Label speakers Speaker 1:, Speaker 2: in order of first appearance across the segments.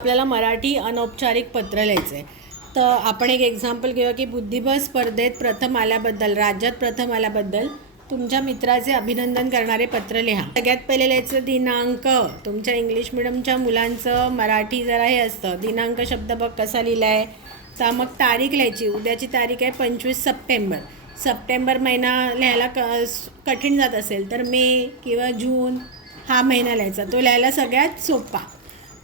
Speaker 1: आपल्याला मराठी अनौपचारिक पत्र लिहायचं आहे तर आपण एक एक्झाम्पल घेऊया की बुद्धिबळ स्पर्धेत प्रथम आल्याबद्दल राज्यात प्रथम आल्याबद्दल तुमच्या मित्राचे अभिनंदन करणारे पत्र लिहा. सगळ्यात पहिले लिहायचं दिनांक. तुमच्या इंग्लिश मिडियमच्या मुलांचं मराठी जरा हे असतं. दिनांक शब्द बघ कसा लिहिला आहे तर मग तारीख लिहायची. उद्याची तारीख आहे पंचवीस सप्टेंबर. सप्टेंबर महिना लिहायला क कठीण जात असेल तर मे किंवा जून हा महिना लिहायचा. तो लिहायला सगळ्यात सोपा.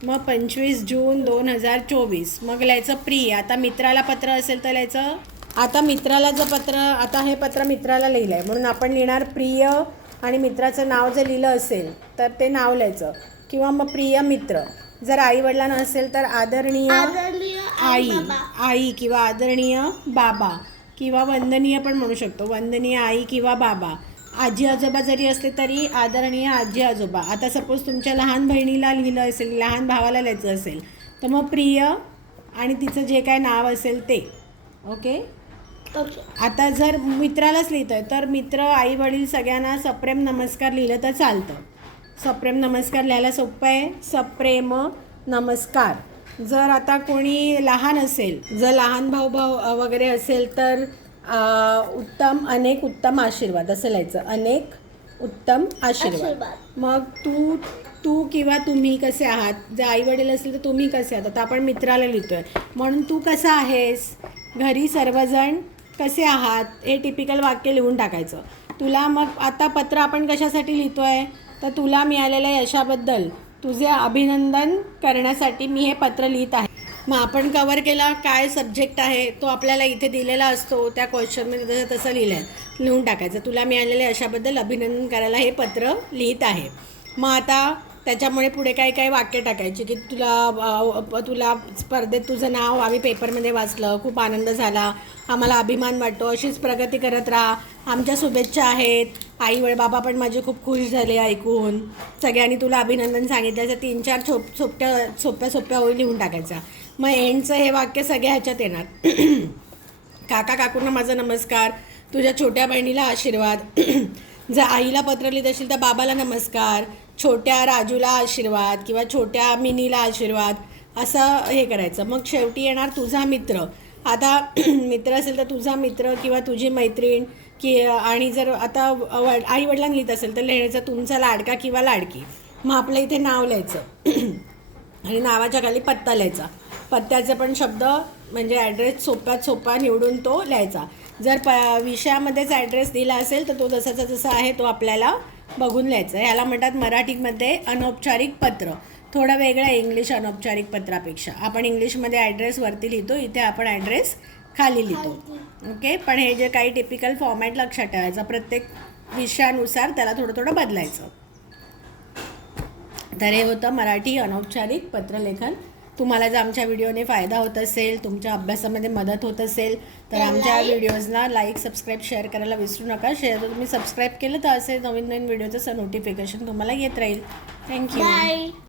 Speaker 1: मग पंचवीस जून दोन हजार चोवीस. मग लिहायचं प्रिय आता मित्राला पत्र असेल तर लिहायचं? आता मित्राला जर पत्र आता हे पत्र मित्राला लिहिलं आहे म्हणून आपण लिहिणार प्रिय आणि मित्राचं नाव जर लिहिलं असेल तर ते नाव लिहायचं. किंवा मग प्रिय मित्र. जर आई वडिलांना असेल तर आदरणीय आई. आई किंवा आदरणीय बाबा. किंवा वंदनीय पण म्हणू शकतो. वंदनीय आई किंवा बाबा. आजी आजोबा जरी असले तरी आदरणीय आजी आजोबा आता सपोज तुमच्या लहान बहिणीला लिहिलं असेल लहान भावाला लिहायचं असेल तर मग प्रिय आणि तिचं जे काय नाव असेल ते. ओके? आता जर मित्रालाच लिहितं आहे तर मित्र आई वडील सगळ्यांना सप्रेम नमस्कार लिहिलं तर चालतं. सप्रेम नमस्कार लिहायला सोपं आहे. सप्रेम नमस्कार. जर आता कोणी लहान असेल जर लहान भाऊ भाऊ वगैरे असेल तर उत्तम अनेक उत्तम आशीर्वाद असं लिहायचं. अनेक उत्तम आशीर्वाद. मग तू तू किंवा तुम्ही कसे आहात? जर आई वडील असतील तर तुम्ही कसे आहात? आता आपण मित्राला लिहितोय. म्हणून तू कसा आहेस? घरी सर्वजण कसे आहात? हे टिपिकल वाक्य लिहून टाकायचं. तुला मग आता पत्र आपण कशासाठी लिहितोय? तर तुला मिळालेल्या यशाबद्दल तुझे अभिनंदन करण्यासाठी मी हे पत्र लिहित आहे. मग आपण कवर केला काय सब्जेक्ट आहे तो आपल्याला इथे दिलेला असतो त्या क्वेश्चनमध्ये तसं तसं लिहिलं आहे लिहून टाकायचं. तुला मिळालेले अशाबद्दल अभिनंदन करायला हे पत्र लिहित आहे. मग आता त्याच्यामुळे पुढे काही काही वाक्य टाकायची की तुला तुला स्पर्धेत तुझं नाव आम्ही पेपरमध्ये वाचलं खूप आनंद झाला आम्हाला अभिमान वाटतो अशीच प्रगती करत राहा. आमच्या शुभेच्छा आहेत. आई वडील बाबा पण माझे खूप खुश झाले ऐकून. सगळ्यांनी तुला अभिनंदन सांगितलं असं तीन चार छोप सोप्या सोप्या सोप्या ओळी लिहून टाकायचा. मग एंडचं हे वाक्य सगळ्या ह्याच्यात येणार. काका काकूंना माझा नमस्कार. तुझ्या छोट्या बहिणीला आशीर्वाद. जर आईला पत्र लिहित असेल तर बाबाला नमस्कार. छोट्या राजूला आशीर्वाद किंवा छोट्या मिनीला आशीर्वाद असं हे करायचं. मग शेवटी येणार तुझा मित्र. आता मित्र असेल तर तुझा मित्र किंवा तुझी मैत्रीण की आणि जर आता आई वडिलांनी लिहित असेल तर लिहिण्याचं तुमचा लाडका किंवा लाडकी. मग आपलं इथे नाव लिहायचं. आणि नावाच्या खाली पत्ता लिहायचा. पत्त्याचे पण शब्द म्हणजे ॲड्रेस सोप्यात सोपा निवडून तो लिहायचा. जर प विषयामध्येच ॲड्रेस दिला असेल तर तो जसाचा जसा आहे तो आपल्याला बघून लिहायचा. ह्याला म्हणतात मराठीमध्ये अनौपचारिक पत्र. थोडं वेगळं आहे इंग्लिश अनौपचारिक पत्रापेक्षा. आपण इंग्लिशमध्ये ॲड्रेस वरती लिहितो इथे आपण ॲड्रेस खाली लिहितो. ओके पण हे जे काही टिपिकल फॉर्मॅट लक्षात ठेवायचं. प्रत्येक विषयानुसार त्याला थोडं थोडं बदलायचं. तर हे होतं मराठी अनौपचारिक पत्रलेखन. तुम्हाला जर आमच्या व्हिडिओने फायदा होत असेल तुमच्या अभ्यासामध्ये मदत होत असेल तर आमच्या व्हिडिओजला लाईक सबस्क्राईब शेअर करायला विसरू नका. शेअर जर तुम्ही सबस्क्राईब केलं तर असे नवीन नवीन व्हिडिओचं नोटिफिकेशन तुम्हाला येत राहील. थँक्यू